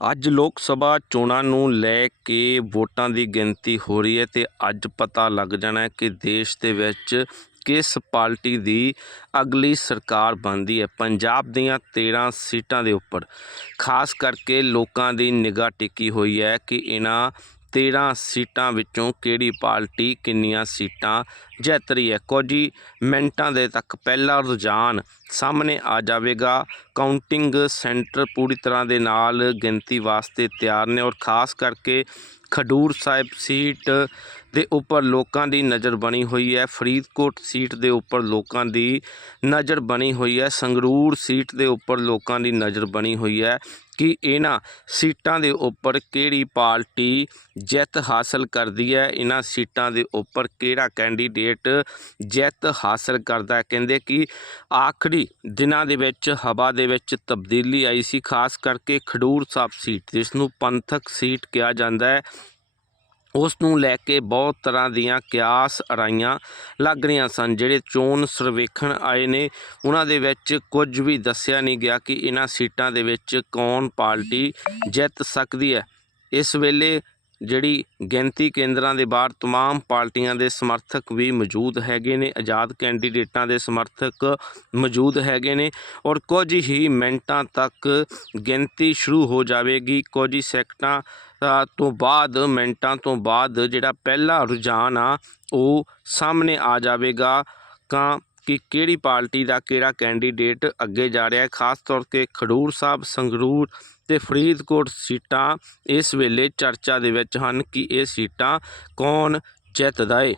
ਅੱਜ ਲੋਕ ਸਭਾ ਚੋਣਾਂ ਨੂੰ ਲੈ ਕੇ ਵੋਟਾਂ ਦੀ ਗਿਣਤੀ ਹੋ ਰਹੀ ਹੈ ਅਤੇ ਅੱਜ ਪਤਾ ਲੱਗ ਜਾਣਾ ਕਿ ਦੇਸ਼ ਦੇ ਵਿੱਚ ਕਿਸ ਪਾਰਟੀ ਦੀ ਅਗਲੀ ਸਰਕਾਰ ਬਣਦੀ ਹੈ। ਪੰਜਾਬ ਦੀਆਂ 13 ਸੀਟਾਂ ਦੇ ਉੱਪਰ, ਖਾਸ ਕਰਕੇ ਲੋਕਾਂ ਦੀ ਨਿਗਾਹ ਟਿਕੀ ਹੋਈ ਹੈ ਕਿ ਇਹਨਾਂ 13 ਸੀਟਾਂ ਵਿੱਚੋਂ ਕਿਹੜੀ ਪਾਰਟੀ ਕਿੰਨੀਆਂ ਸੀਟਾਂ ਜੈਤਰੀ ਹੈ। ਕੁਝ ਹੀ ਮਿੰਟਾਂ ਦੇ ਤੱਕ ਪਹਿਲਾ ਰੁਝਾਨ ਸਾਹਮਣੇ ਆ ਜਾਵੇਗਾ। ਕਾਊਂਟਿੰਗ ਸੈਂਟਰ ਪੂਰੀ ਤਰ੍ਹਾਂ ਦੇ ਨਾਲ ਗਿਣਤੀ ਵਾਸਤੇ ਤਿਆਰ ਨੇ ਔਰ ਖਾਸ ਕਰਕੇ ਖਡੂਰ ਸਾਹਿਬ ਸੀਟ ਦੇ ਉੱਪਰ ਲੋਕਾਂ ਦੀ ਨਜ਼ਰ ਬਣੀ ਹੋਈ ਹੈ। ਫਰੀਦਕੋਟ ਸੀਟ ਦੇ ਉੱਪਰ ਲੋਕਾਂ ਦੀ ਨਜ਼ਰ ਬਣੀ ਹੋਈ ਹੈ। ਸੰਗਰੂਰ ਸੀਟ ਦੇ ਉੱਪਰ ਲੋਕਾਂ ਦੀ ਨਜ਼ਰ ਬਣੀ ਹੋਈ ਹੈ ਕਿ ਇਹਨਾਂ ਸੀਟਾਂ ਦੇ ਉੱਪਰ ਕਿਹੜੀ ਪਾਰਟੀ ਜਿੱਤ ਹਾਸਲ ਕਰਦੀ ਹੈ। ਇਹਨਾਂ ਸੀਟਾਂ ਦੇ ਉੱਪਰ ਕਿਹੜਾ ਕੈਂਡੀਡੇਟ ਜਿੱਤ ਹਾਸਲ ਕਰਦਾ ਕਹਿੰਦੇ ਕਿ ਆਖਰੀ ਦਿਨਾਂ ਦੇ ਵਿੱਚ, ਹਵਾ ਦੇ ਵਿੱਚ ਤਬਦੀਲੀ ਆਈ ਸੀ, ਖਾਸ ਕਰਕੇ ਖਡੂਰ ਸਾਹਿਬ ਸੀਟ, ਜਿਸ ਨੂੰ ਪੰਥਕ ਸੀਟ ਕਿਹਾ ਜਾਂਦਾ ਹੈ। ਉਸ ਨੂੰ ਲੈ ਕੇ ਬਹੁਤ ਤਰ੍ਹਾਂ ਦੀਆਂ ਕਿਆਸ ਅੜਾਈਆਂ ਲੱਗ ਰਹੀਆਂ ਸਨ, ਜਿਹੜੇ ਚੋਣ ਸਰਵੇਖਣ ਆਏ ਨੇ। ਉਹਨਾਂ ਦੇ ਵਿੱਚ ਕੁਝ ਵੀ ਦੱਸਿਆ ਨਹੀਂ ਗਿਆ ਕਿ ਇਹਨਾਂ ਸੀਟਾਂ ਦੇ ਵਿੱਚ ਕੌਣ ਪਾਰਟੀ ਜਿੱਤ ਸਕਦੀ ਹੈ। ਇਸ ਵੇਲੇ ਜਿਹੜੀ ਗਿਣਤੀ ਕੇਂਦਰਾਂ ਦੇ ਬਾਹਰ तमाम ਪਾਰਟੀਆਂ ਦੇ ਸਮਰਥਕ ਵੀ ਮੌਜੂਦ ਹੈਗੇ ਨੇ ਆਜ਼ਾਦ ਕੈਂਡੀਡੇਟਾਂ ਦੇ ਸਮਰਥਕ ਮੌਜੂਦ ਹੈਗੇ ਨੇ ਔਰ ਕੁਝ ਹੀ ਮਿੰਟਾਂ ਤੱਕ ਗਿਣਤੀ ਸ਼ੁਰੂ ਹੋ ਜਾਵੇਗੀ ਕੁਝ ਹੀ ਸੈਕਟਾਂ ਅ, ਤੋਂ ਬਾਅਦ ਮਿੰਟਾਂ ਤੋਂ ਬਾਅਦ ਜਿਹੜਾ ਪਹਿਲਾ ਰੁਝਾਨ ਆ ਉਹ ਸਾਹਮਣੇ ਆ ਜਾਵੇਗਾ ਕਾਂ ਕਿ ਕਿਹੜੀ ਪਾਰਟੀ ਦਾ ਕਿਹੜਾ ਕੈਂਡੀਡੇਟ ਅੱਗੇ ਜਾ ਰਿਹਾ ਹੈ। ਖਾਸ ਤੌਰ ਤੇ ਖਡੂਰ ਸਾਹਿਬ, ਸੰਗਰੂਰ ਅਤੇ ਫਰੀਦਕੋਟ ਸੀਟਾਂ ਇਸ ਵੇਲੇ ਚਰਚਾ ਦੇ ਵਿੱਚ ਹਨ ਕਿ ਇਹ ਸੀਟਾਂ ਕੌਣ ਜਿੱਤਦਾ ਏ।